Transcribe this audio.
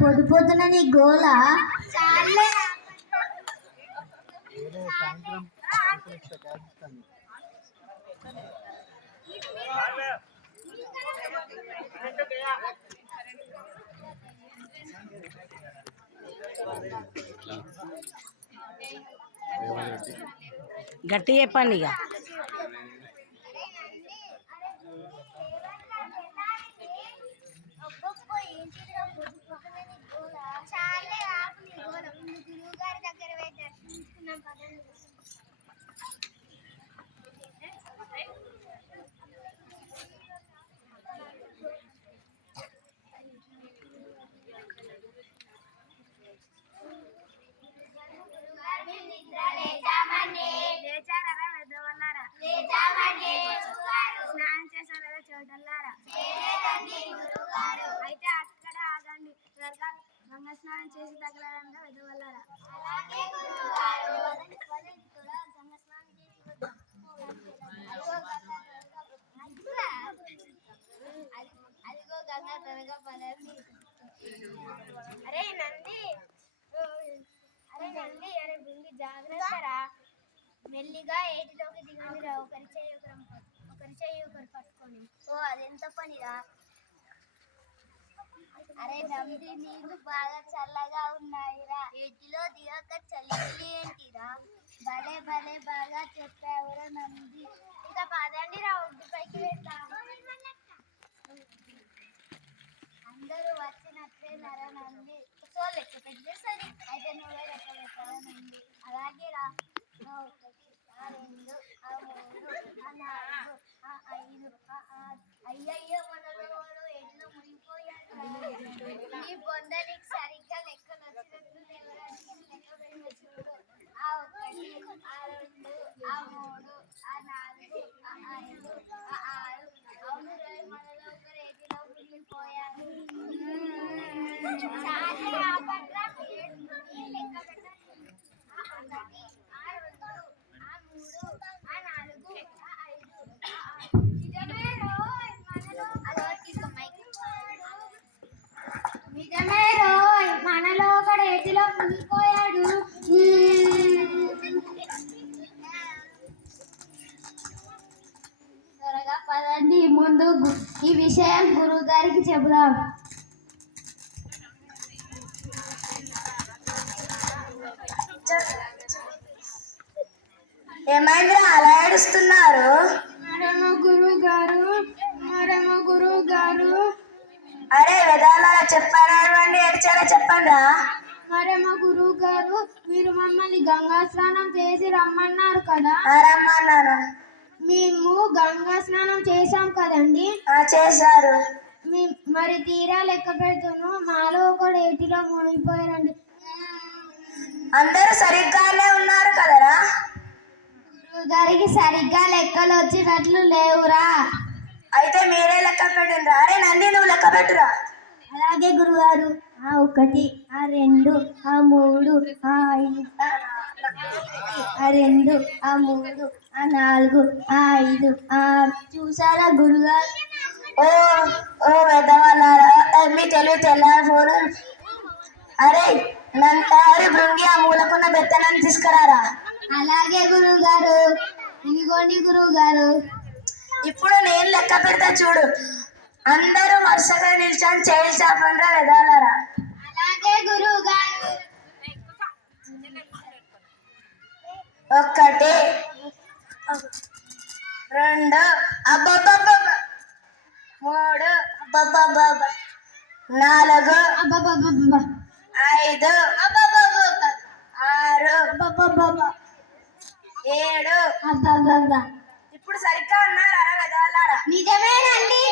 పొద్దు పొద్దున నీ గోల చాలే. గట్టి చెప్పండి ఇక. స్నానం చేశారా చోటల్లారా? అయితే అక్కడ ఆగండి, త్వరగా గంగా స్నానం చేసి తగలరంగా వెదవల్లారా. అదిగో గంగా త్వరగా పదండి. అరే నంది, అరే బృంగి జాగ్రత్తరా, మెల్లిగా ఏటిలోకి దిగండిరా, ఒకరి చేయి ఒకరు పట్టుకొని. ఓ అదెంత పనిరా. అరే నంది, నీళ్లు బాగా చల్లగా ఉన్నాయిరా, ఏటిలో దిగక చలి ఏంటిరా. భలే భలే బాగా చెప్పావురా నంది. ఇక పదండిరా, ఒడ్డు పైకి వెళ్తాం. అందరూ వచ్చినట్లే నర నంది. సో లెక్క పెడితే సరే, అయితే నువ్వే లెక్క పెట్టారా నంది. అలాగే రా. 1 2 3 4 5 6. అయ్యయ్యో, మనలో ఎడ్లో మునిగిపోయాడు. నీ బొందనికి సరిగ్గా లెక్కలు వచ్చినట్టు లెక్క పెట్టి చూడు. 1 2 3 4 5 6. అవును రోజు మనలో ఒకరు ఎడ్లో మునిగిపోయారు. చాలా ఆపట్రా, లెక్క పెట్టండి. 1 2 3 నిజమే రోయ్, మనలో ఒకడు ఏటిలో మునిగిపోయాడు. త్వరగా పదండి, ముందు ఈ విషయం గురువు గారికి చెబుదాం. ఏమైందిరా అలా ఏడుస్తున్నారు? మరేమో గురువు గారు. అరే వెదాలా చెప్పండి, ఏడ్చారా చెప్పండి. మరేమో గురువు గారు, మీరు మమ్మల్ని గంగా స్నానం చేసి రమ్మన్నారు కదా. రమ్మన్నాను. మేము గంగా స్నానం చేసాం కదండి. చేశారు. మరి తీరా లెక్క పెడుతును, మాలో ఒకడు ఏటిలో మునిగిపోయారండి. అందరూ సరిగ్గానే ఉన్నారు కదరా? గురువు గారికి సరిగ్గా లెక్కలు వచ్చినట్లు లేవురా. అయితే మీరే లెక్క పెట్టండి. అరే నంది, నువ్వు లెక్క పెట్టురా. అలాగే గురుగారు. 1 2 3 5 2 3 4 5 6. చూసారా గురుగారు? ఓ వెదవలారా, మీ తెలివి తెల్లారు. అరే నంతారి బృంగి, ఆ మూలకున్న బెత్తనాన్ని తీసుకురారా. అలాగే గురువు గారు. ఇదిగోండి గురువు గారు. ఇప్పుడు నేను లెక్క పెడతా చూడు. అందరూ వరుసగా నిల్చొని చేయి చాపండి వెదవలారా. అలాగే గురువు గారు. 1 2 అబ్బబ్బబ్బ 3 అబ్బబ్బబ్బ 4 అబ్బబ్బబ్బ 5 అబ్బబ్బబ్బ 6 అబ్బబ్బబ్బ 7. అబ్బబ్బబ్బ. ఇప్పుడు సరిగ్గా ఉన్నారు అలా వెదవలారా? నిజమేనండి.